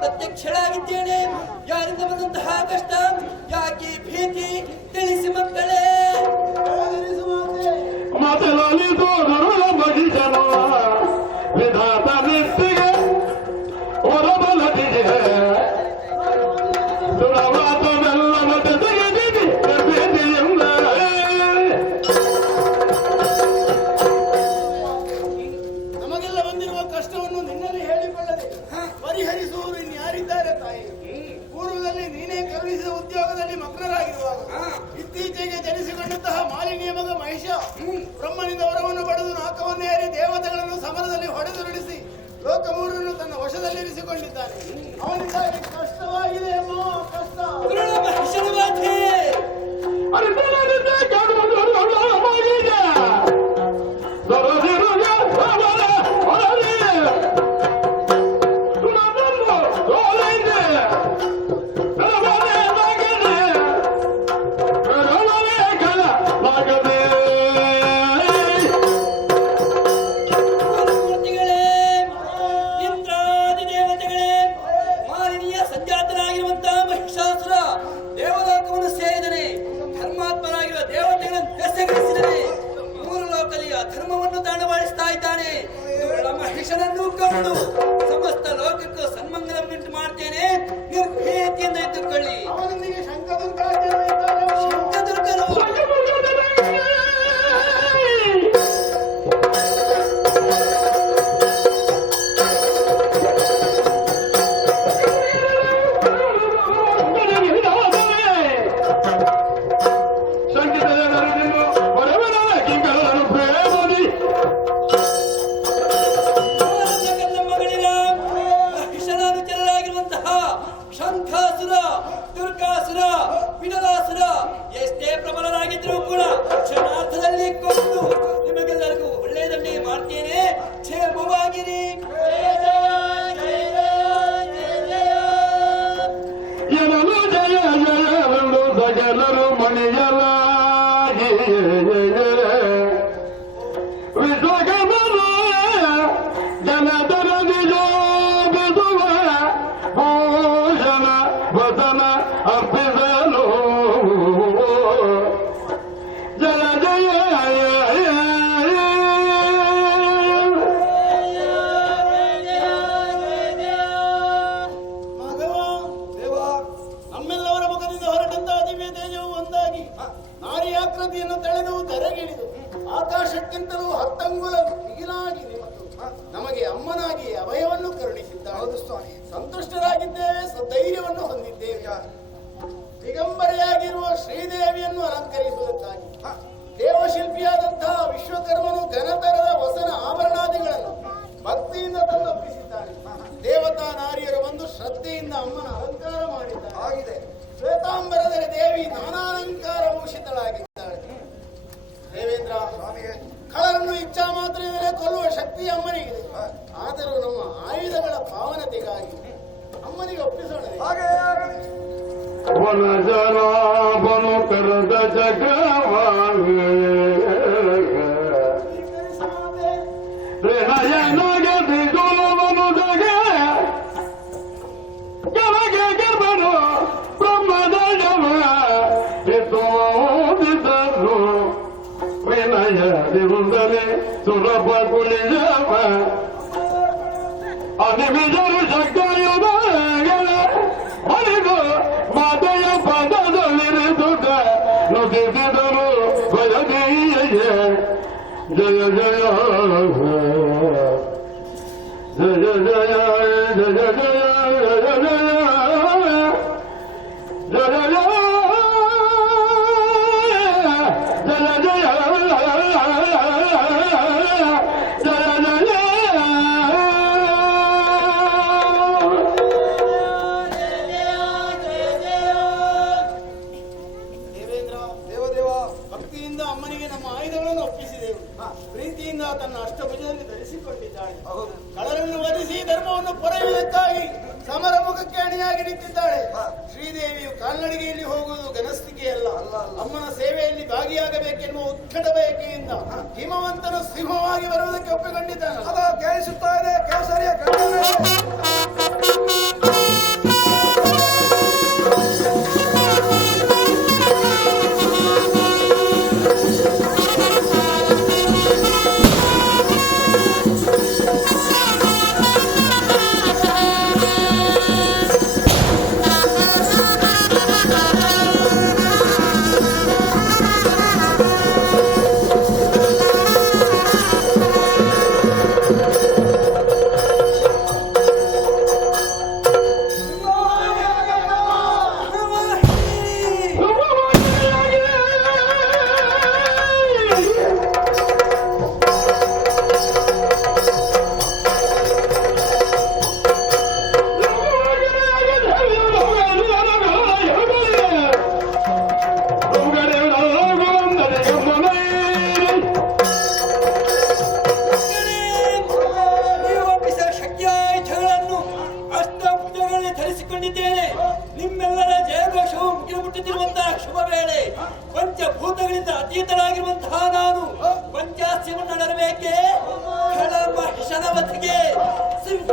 ಪ್ರತ್ಯಕ್ಷಳಾಗಿದ್ದೇನೆ. ಯಾರಿಂದ ಬಂದಂತಹ ಕಷ್ಟ, ಯಾಕೆ ಭೀತಿ ತಿಳಿಸಿ ಮಕ್ಕಳೇ. ವಿಧಾತ ನಿಷ್ಠೆಗೆ ಹೊರಬಲದಿಗೆ ನಮಗೆಲ್ಲ ಬಂದಿರುವ ಕಷ್ಟವನ್ನು ನಿನ್ನಲ್ಲಿ ಹೇಳಿಕೊಳ್ಳದೆ ಪರಿಹರಿಸುವವರು ಇನ್ಯಾರಿದ್ದಾರೆ ತಾಯಿ? ಪೂರ್ವದಲ್ಲಿ ನೀನೇ ಕರುಣಿಸಿದ ಉದ್ಯೋಗದಲ್ಲಿ ಮಗ್ನರಾಗಿರುವಾಗ ಇತ್ತೀಚೆಗೆ ಜನಿಸಿಕೊಂಡಂತಹ ಮಾಲಿನ್ಯ ಮಗ ಮಹಿಷ ಬ್ರಹ್ಮನಿಂದ ವರವನ್ನು ಪಡೆದು ನಾಕವನ್ನು ಏರಿ ದೇವತೆಗಳನ್ನು ಸಮರದಲ್ಲಿ ಹೊಡೆದುರುಳಿಸಿ ಲೋಕಮೂರನ್ನು ತನ್ನ ವಶದಲ್ಲಿರಿಸಿಕೊಂಡಿದ್ದಾನೆ. ಅವನಿಂದಾಗಿ ಕಷ್ಟವಾಗಿದೆ ಅಮ್ಮ, ಕಷ್ಟ. ಧರ್ಮವನ್ನು ತಾಂಡವಾಡಿಸ್ತಾ ಇದ್ದಾನೆ. ಮಹಿಷನನ್ನು ಕೊಂದು ಸಮಸ್ತ ಲೋಕಕ್ಕೂ ಸನ್ಮಂಗಲವನ್ನುಂಟು ಮಾಡ್ತೇನೆ. ನಿರ್ಭೀತಿಯಿಂದ ಎದ್ದುಕೊಳ್ಳಿ. ಅವನೊಂದಿಗೆ ಶಂಕದುರ್ಗರು ಶಂಖಾಸುರ, ದುರ್ಗಾಸುರ, ವಿಡಲಾಸುರ ಎಷ್ಟೇ ಪ್ರಬಲರಾಗಿದ್ರೂ ಕೂಡ ಕ್ಷಣಾರ್ಥದಲ್ಲಿ ಕೊಂದು ನಿಮಗೆಲ್ಲರಿಗೂ ಒಳ್ಳೆಯದನ್ನೇ ಮಾಡ್ತೇನೆ. ಕ್ಷೇಮವಾಗಿರಿ. ಜನರು ಜಯ ಜಯವೆಂದು ಸಕಲರು ಮಣಿಯಲಾಗಿ ವಿಶ್ವಕರ್ಮನು ಜನತರ ನಿಜೋಗಿಸುವ ಭೂಷಣ ವಸನ ಅರ್ಪಿಸಲು ಜಯ ಜಯ ನಮ್ಮೆಲ್ಲವರ ಮುಖದಿಂದ ಹೊರಟಂತಹ ದಿವ್ಯ ತೇಜವು ಒಂದಾಗಿ ನಾರಿಯಾಕೃತಿಯನ್ನು ತಳೆದು ತೆರೆಗಿಳಿದು ಆಕಾಶಕ್ಕಿಂತಲೂ 10 ಅಂಗುಲ ಮಿಗಿಲಾಗಿ ನಿಂತು ನಮಗೆ ಅಮ್ಮನಾಗಿ ಅಭಯವನ್ನು ಕರುಣಿಸಿದ್ದಾಳೆ. ಸಂತುಷ್ಟರಾಗಿದ್ದೇವೆ, ಧೈರ್ಯವನ್ನು ಹೊಂದಿದ್ದೇವೆ. ದಿಗಂಬರೆಯಾಗಿರುವ ಶ್ರೀದೇವಿಯನ್ನು ಅಲಂಕರಿಸುವುದಕ್ಕಾಗಿ ದೇವಶಿಲ್ಪಿಯಾದಂತಹ ವಿಶ್ವಕರ್ಮನು ಘನತರದ ವಸನ ಆಭರಣಾದಿಗಳನ್ನು ಭಕ್ತಿಯಿಂದ ತಂದೊಪ್ಪಿಸಿದ್ದಾನೆ. ದೇವತಾ ನಾರಿಯರು ಬಂದು ಶ್ರದ್ಧೆಯಿಂದ ಅಮ್ಮನ ಅಲಂಕಾರ ಮಾಡಿದ್ದಾರೆ. ಶ್ವೇತಾಂಬರದಲ್ಲಿ ದೇವಿ ನಾನಾಲಂಕಾರ ಭೂಷಿತಳಾಗಿದ್ದಾಳೆ. ದೇವೇಂದ್ರ, ಕಳರನ್ನು ಇಚ್ಛಾ ಮಾತ್ರದಿಂದಲೇ ಕೊಲ್ಲುವ ಶಕ್ತಿ ಅಮ್ಮನಿಗಿದೆ. ಆದರೂ ನಮ್ಮ ಆಯುಧಗಳ ಪಾವನತೆಗಾಗಿ ಅಮ್ಮನಿಗೆ ಒಪ್ಪಿಸೋಣ. ವನಜನಾಭನು ಕರೆದ ಜಗವಾಗೆ ನಯನಗೆ ದುಲವನು ಜಗ ಕೆಳಗೆ ಗೆಬನು ಬ್ರಹ್ಮದಯವ ಎತ್ತೋದಿದರು ವಿನಯದಿಂದಲೇ ಸುಲಭ ಕುಳಿಯವ ಅನಿಮಿಜರು ಶಕ್ತಿಯುದ ಅರಿದು ಮಾತೆಯ ಪದದಲ್ಲಿರಿಸುತ್ತ ನುಡಿಸಿದರು ಭಯದೀಯ ಜಯ ಜಯ ಜಯ ಜಯ ಜಯ ಜಯ ಜಯ ಜಯ ಜಯ ಜಯ ಪ್ರೀತಿಯಿಂದ ತನ್ನ ಅಷ್ಟಭುಜದಲ್ಲಿ ಧರಿಸಿಕೊಂಡಿದ್ದಾಳೆ. ಕಳರನ್ನು ವಧಿಸಿ ಧರ್ಮವನ್ನು ಪೊರೆಯುವುದಕ್ಕಾಗಿ ಸಮರ ಮುಖಕ್ಕೆ ಅಣಿಯಾಗಿ ನಿಂತಿದ್ದಾಳೆ. ಶ್ರೀದೇವಿಯು ಕಾಲ್ನಡಿಗೆಯಲ್ಲಿ ಹೋಗುವುದು ಘನಸ್ಥಿಕೆಯಲ್ಲ, ಅಮ್ಮನ ಸೇವೆಯಲ್ಲಿ ಭಾಗಿಯಾಗಬೇಕೆನ್ನುವ ಉತ್ಕಟ ಬಯಕೆಯಿಂದ ಹಿಮವಂತನು ಸಿಂಹವಾಗಿ ಬರುವುದಕ್ಕೆ ಒಪ್ಪಿಕೊಂಡಿದ್ದಾನೆ. ಕೇಳಿಸುತ್ತಾ ಇದೆ ಕೇಸರಿಯ ಕಣ್ಣು. ನಿಮ್ಮೆಲ್ಲರ ಜಯಘೋಷವು ಮುಗಿಮುಟ್ಟುತ್ತಿರುವಂತಹ ಶುಭ ವೇಳೆ. ಪಂಚಭೂತಗಳಿಂದ ಅತೀತರಾಗಿರುವಂತಹ ನಾನು ಪಂಚಾಸ್ಯವನ್ನು ನಡಬೇಕೆ. ಖಳ ಮಹಿಷನವತಿಗೆ ಸಿಂಹ